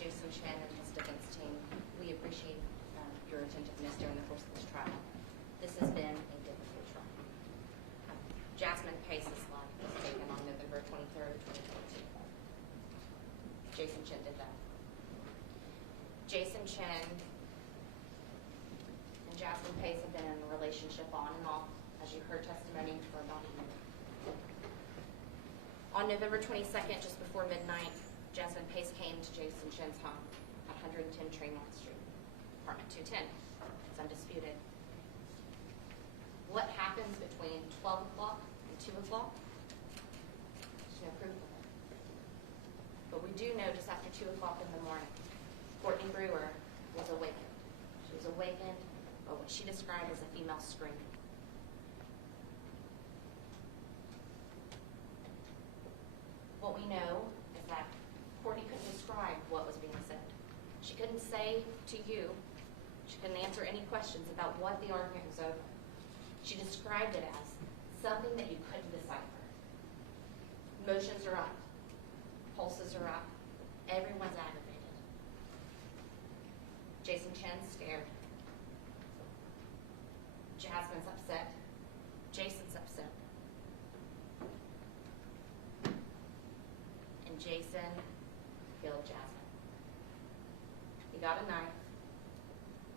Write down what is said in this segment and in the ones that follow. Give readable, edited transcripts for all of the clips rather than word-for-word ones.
Jason Chen and his defense team, we appreciate your attentiveness during the course of this trial. This has been a difficult trial. Jasmine Pace's life was taken on November 23rd, 2022. Jason Chen did that. Jason Chen and Jasmine Pace have been in a relationship on and off, as you heard testimony, for about a year. On November 22nd, just before midnight, Jasmine Pace came to Jason Chen's home at 110 Tremont Street, apartment 210. It's undisputed. What happens between 12 o'clock and 2 o'clock? There's no proof of it. But we do know just after 2 o'clock in the morning, Courtney Brewer was awakened. She was awakened by what she described as a female screaming. What we know is that Courtney couldn't describe what was being said. She couldn't say to you, she couldn't answer any questions about what the argument was over. She described it as something that you couldn't decipher. Emotions are up, pulses are up, everyone's aggravated. Jason Chen's scared. Jasmine's upset. Jason's upset. And Jason killed Jasmine. He got a knife,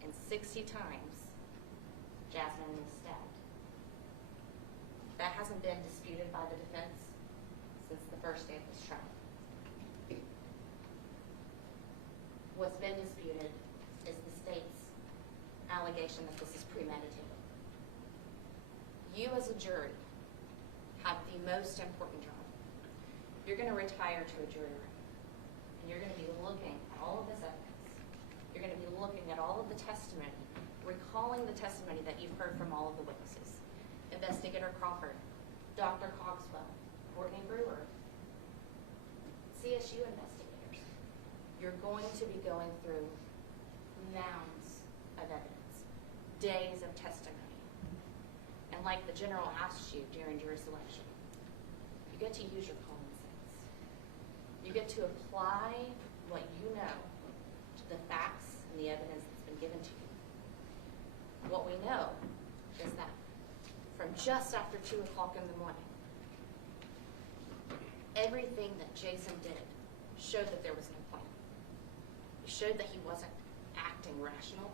and 60 times Jasmine was stabbed. That hasn't been disputed by the defense since the first day of this trial. What's been disputed is the state's allegation that this is premeditated. You as a jury have the most important job. You're going to retire to a jury room, and you're going to be looking at all of this evidence. You're going to be looking at all of the testimony, recalling the testimony that you've heard from all of the witnesses. Investigator Crawford, Dr. Cogswell, Courtney Brewer, CSU investigators. You're going to be going through mounds of evidence, days of testimony. And like the general asked you during jury selection, you get to use your common sense. You get to apply what you know to the facts and the evidence that's been given to you. What we know is that from just after 2 o'clock in the morning, everything that Jason did showed that there was no plan. It showed that he wasn't acting rational.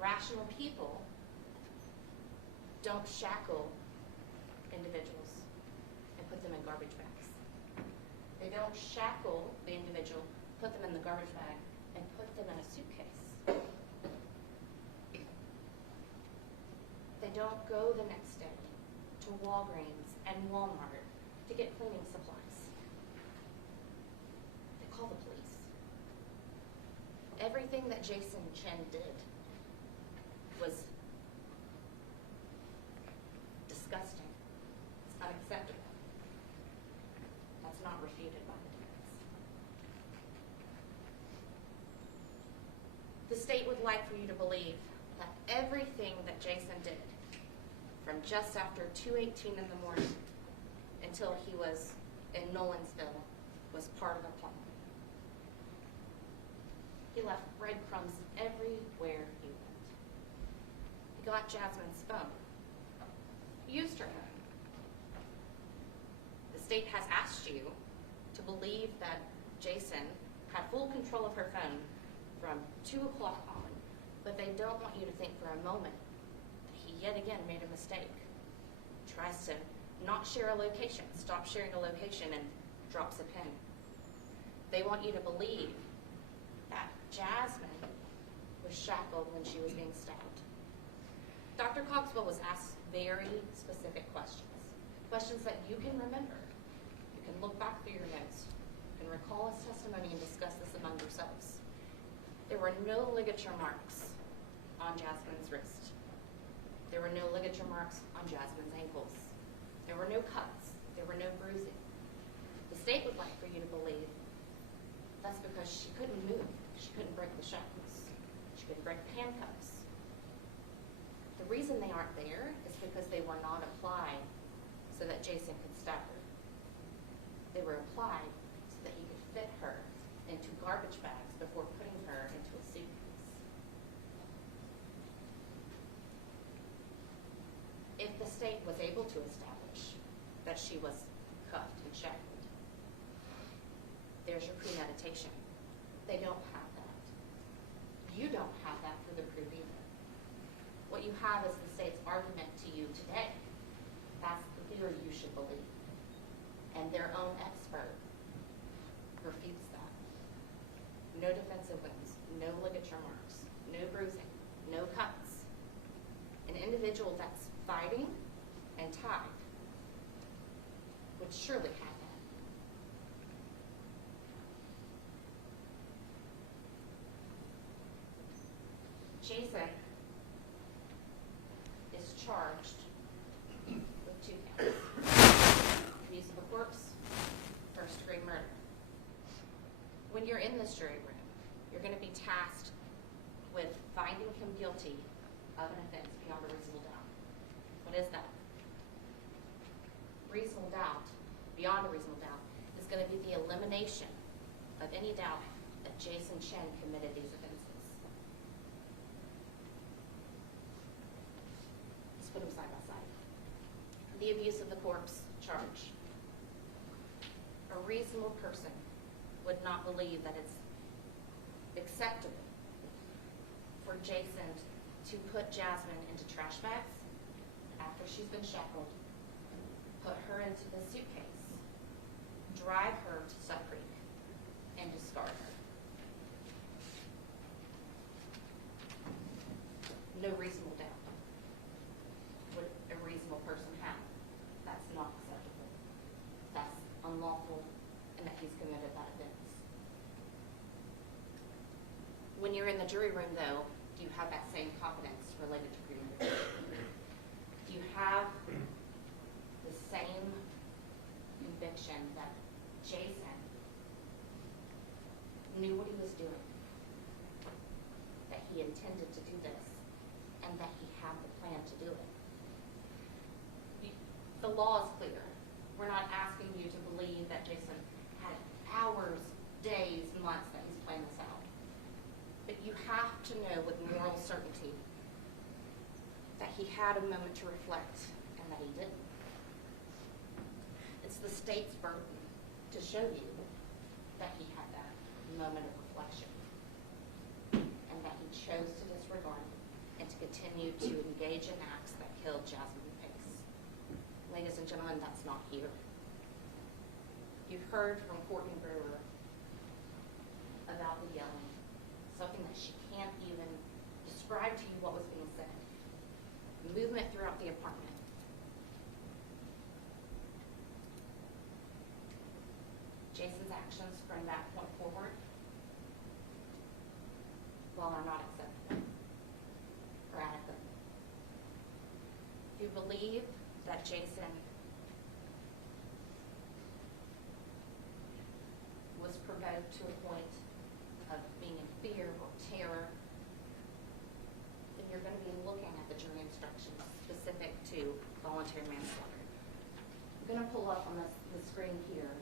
Rational people don't shackle individuals and put them in garbage bags. They don't shackle the individual, put them in the garbage bag, and put them in a suitcase. They don't go the next day to Walgreens and Walmart to get cleaning supplies. They call the police. Everything that Jason Chen did was disgusting. It's unacceptable. That's not refuted by the defense. The state would like for you to believe that everything that Jason did from just after 2:18 in the morning until he was in Nolensville was part of the plan. He left breadcrumbs everywhere he went. He got Jasmine's phone. He used her phone. The state has asked you to believe that Jason had full control of her phone from 2 o'clock on, but they don't want you to think for a moment that he yet again made a mistake. Tries to not share a location, stop sharing a location, and drops a pin. They want you to believe that Jasmine was shackled when she was being stabbed. Dr. Cogswell was asked very specific questions, questions that you can remember. You can look back through your notes. You can recall his testimony and discuss this among yourselves. There were no ligature marks on Jasmine's wrist. There were no ligature marks on Jasmine's ankles. There were no cuts. There were no bruising. The state would like for you to believe that's because she couldn't move. She couldn't break the shackles. She couldn't break the handcuffs. The reason they aren't there is because they were not applied so that Jason could stab her. They were applied so that he could fit her into garbage if the state was able to establish that she was cuffed and shackled, there's your premeditation. They don't have that. You don't have that for the proof either. What you have is the state's argument to you today. That's the theory you should believe. And their own expert refutes that. No defensive wounds, no ligature marks, no bruising, no cuts. An individual that's fighting and tied would surely have that. Jason is charged with 2 counts. Abuse of a corpse, first-degree murder. When you're in this jury room, you're going to be tasked with finding him guilty of an offense beyond a reasonable doubt. What is that? Reasonable doubt, beyond a reasonable doubt, is going to be the elimination of any doubt that Jason Chen committed these offenses. Let's put them side by side. The abuse of the corpse charge. A reasonable person would not believe that it's acceptable for Jason to put Jasmine into trash bags after she's been shackled, put her into the suitcase, drive her to Suck Creek, and discard her. No reasonable doubt would a reasonable person have. That's not acceptable. That's unlawful, and that he's committed that offense. When you're in the jury room, though, do you have that same confidence related to premeditation? Do you have the same conviction that Jason knew what he was doing, that he intended to do this, and that he had the plan to do it? The law is clear. We're not asking you to believe that Jason had hours, days, months that he's planned this out. But you have to know with moral certainty that he had a moment to reflect and that he didn't. It's the state's burden to show you that he had that moment of reflection and that he chose to disregard and to continue to engage in acts that killed Jasmine Pace. Ladies and gentlemen, that's not here. You've heard from Courtney Brewer about the yelling, something that she can't even describe to you what was being said. Movement throughout the apartment. Jason's actions from that point forward, well, are not acceptable or adequate. If you believe that Jason was provoked to a point of being in fear or terror, then you're going to be looking at the jury instructions specific to voluntary manslaughter. I'm going to pull up on the screen here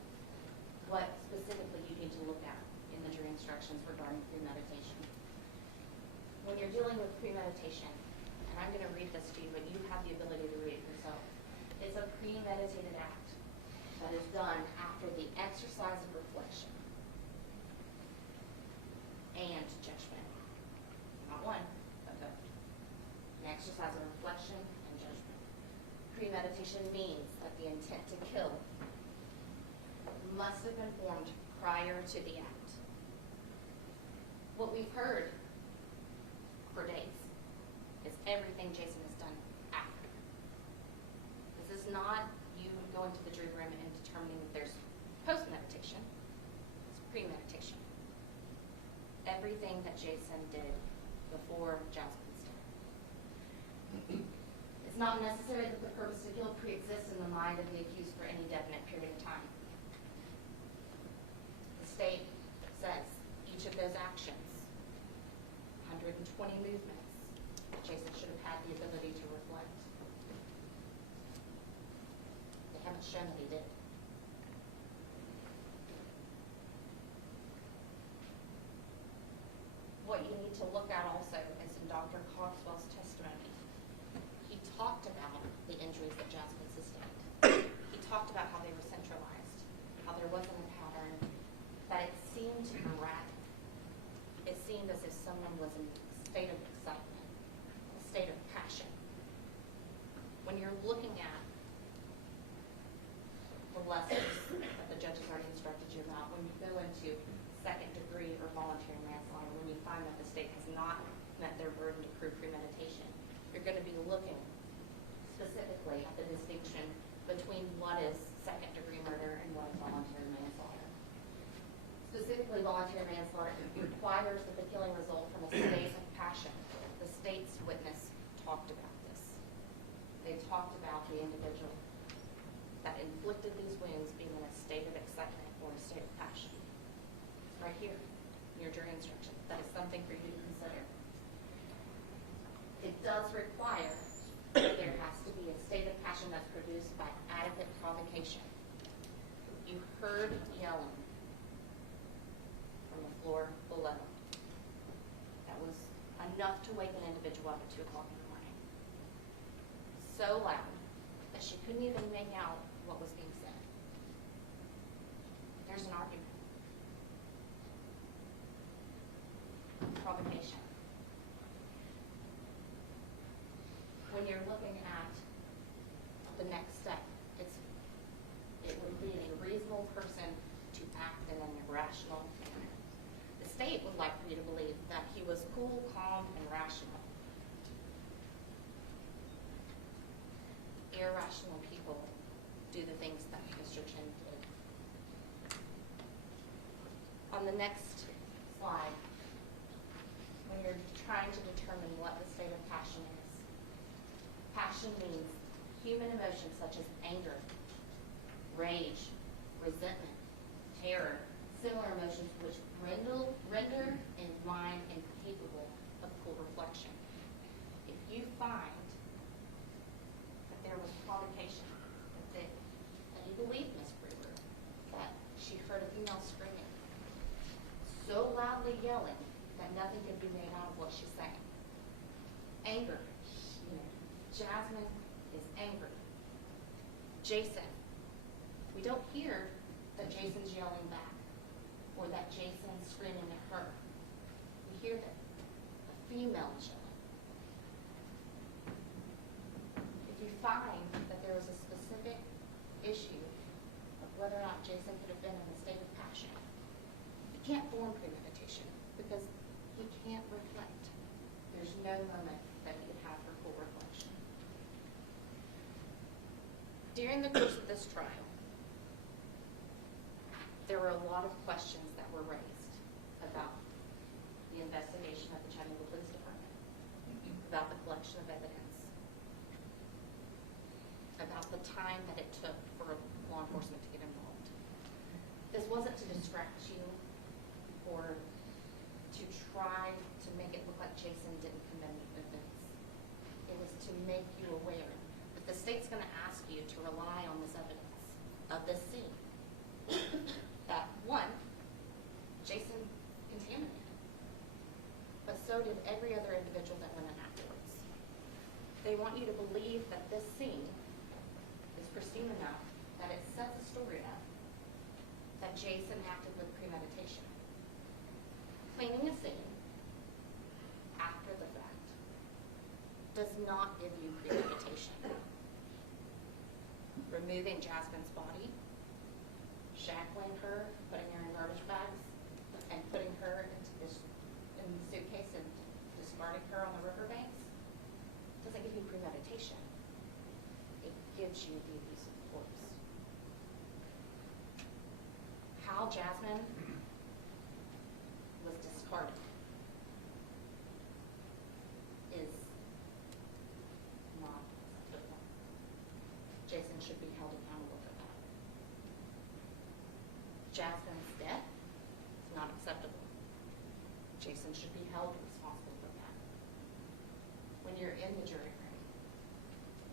what specifically you need to look at in the jury instructions regarding premeditation. When you're dealing with premeditation, and I'm going to read this to you, but you have the ability to read it yourself. It's a premeditated act that is done after the exercise of reflection and judgment. Not one, but both. An exercise of reflection and judgment. Premeditation means that the intent to kill must have been formed prior to the act. What we've heard for days is everything Jason has done after. This is not you going to the jury room and determining that there's post-meditation. It's premeditation. Everything that Jason did before Jasmine's death. It's not necessary that the purpose to kill pre-exists in the mind of the accused for any definite period of time. The state says each of those actions, 120 movements, Jason should have had the ability to reflect. They haven't shown that he did. What you need to look at also is in Dr. Cogswell's testimony. He talked about the there wasn't a pattern, that it seemed erratic. It seemed as if someone was in a state of excitement, a state of passion. When you're looking at the lessons that the judge has already instructed you about, when you go into second degree or voluntary manslaughter, when you find that the state has not met their burden to prove premeditation, you're going to be looking specifically at the distinction between what is second degree murder and what is voluntary manslaughter. Specifically, voluntary manslaughter requires that the killing result from a state of passion. The state's witness talked about this. They talked about the individual that inflicted these wounds being in a state of excitement or a state of passion. It's right here in your jury instruction. That is something for you to consider. It does require that there has to be a state of passion that's produced by adequate provocation. You heard yelling from the floor below. That was enough to wake an individual up at 2 o'clock in the morning. So loud that she couldn't even make out what was being said. There's an argument. Provocation. When you're looking at the next step, it would be a reasonable person to act in an irrational manner. The state would like for you to believe that he was cool, calm, and rational. Irrational people do the things that Mr. Chen did. On the next slide, when you're trying to determine what the state of passion is, passion means human emotions such as anger, rage, resentment, terror, similar emotions which render a mind incapable of cool reflection. If you find that there was provocation, that you believe Ms. Brewer, that she heard a female screaming, so loudly yelling that nothing could be made out of what she's saying. Anger. Jasmine is angry. Jason. We don't hear that Jason's yelling back or that Jason's screaming at her. We hear that a female is yelling. If you find that there was a specific issue of whether or not Jason could have been in a state of passion, you can't form premeditation because he can't reflect. There's no moment that he could have for cool reflection. During the course of this trial, there were a lot of questions that were raised about the investigation of the Chattanooga Police Department, about the collection of evidence, about the time that it took for law enforcement to get involved. This wasn't to distract you or to try to make it look like Jason didn't commit the offense. It was to make you aware that the state's going to ask you to rely on this evidence of this scene. That, one, Jason contaminated, but so did every other individual that went in afterwards. They want you to believe that this scene is pristine enough that it sets a story up that Jason acted with premeditation. Cleaning a scene after the fact does not give you premeditation. Removing Jasmine's body, shackling her, putting her in garbage bags, and putting her in the suitcase and discarding her on the riverbanks doesn't give you premeditation. It gives you the abuse of force. How Jasmine was discarded is not acceptable. Jason should be held accountable for that. Jasmine's death is not acceptable. Jason should be held responsible for that. When you're in the jury room,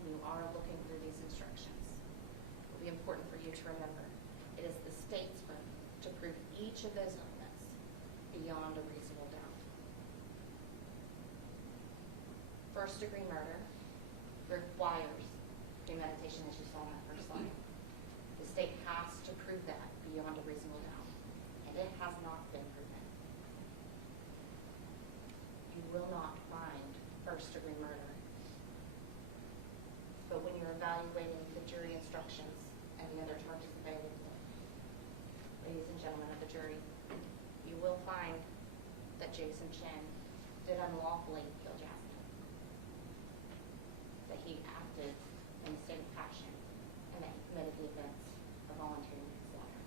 when you are looking through these instructions, it will be important for you to remember it is the state's burden to prove each of those elements beyond a reasonable doubt. First-degree murder requires premeditation, as you saw in that first slide. The state has to prove that beyond has not been proven. You will not find first-degree murder. But when you're evaluating the jury instructions and the other charges available, ladies and gentlemen of the jury, you will find that Jason Chen did unlawfully kill Jasmine, that he acted in a state of passion, and that he committed the offense of voluntary manslaughter.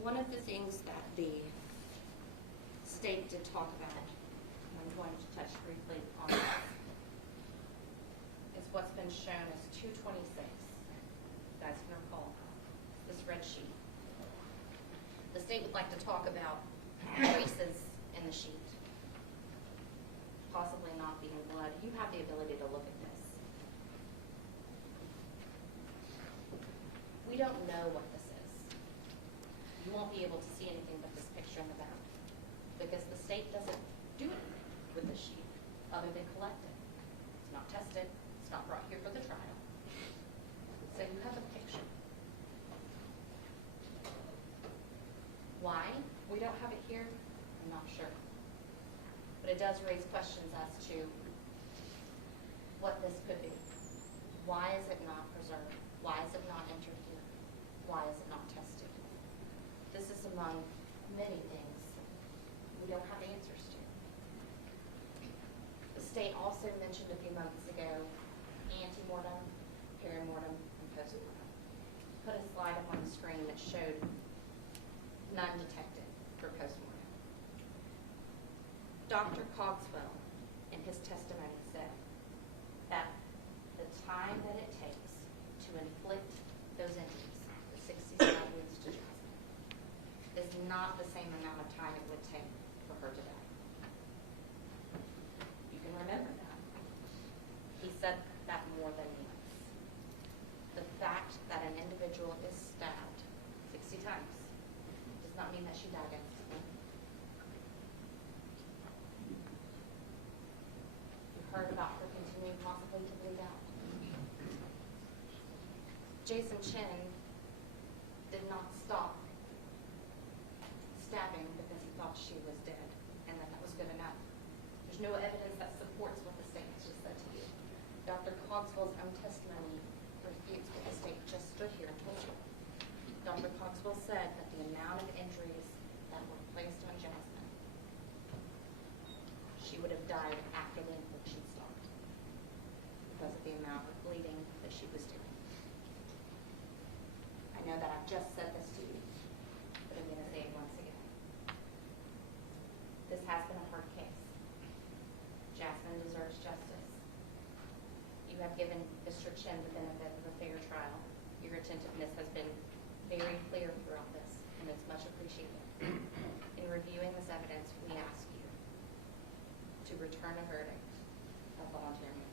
One of the things that the state did talk about, and I'm going to touch briefly on that, is what's been shown as 226. You guys can recall this red sheet. The state would like to talk about traces in the sheet, possibly not being blood. You have the ability to look at this. We don't know what this is. You won't be able to see anything but this picture in the back, because the state doesn't do anything with the sheet other than collect it. It's not tested. It's not brought here for the trial. So you have a picture. Why we don't have it here, I'm not sure. But it does raise questions as to what this could be. Why is it not preserved? Why is it not entered here? Why is it not tested? This is among many things we don't have answers to. The state also mentioned a few months ago antemortem, perimortem, and postmortem. Put a slide up on the screen that showed none detected for postmortem. Dr. Cogswell, in his testimony, said that the time that it takes to inflict those injuries, the 67 wounds to Jasmine, is not the same amount of time it would take for her to die. You can remember that. He said that more than once. The fact that an individual is stabbed 60 times does not mean that she died instantly. You heard about her continuing possibly to bleed out. Jason Chen did not stop stabbing because he thought she was dead and that was good enough. There's no evidence that supports what the state has just said to you. Dr. Cogswell's own testimony refutes what the state just stood here and told you. Dr. Cogswell said that the amount of injuries that were placed on Jasmine, she would have died after the infliction stopped because of the amount of bleeding that she was doing. I know that I've just said this to you, but I'm going to say it once again. This has been a hard case. Jasmine deserves justice. You have given Mr. Chen the benefit of a fair trial. Your attentiveness has been very clear throughout this, and it's much appreciated. In reviewing this evidence, we ask you to return a verdict of voluntary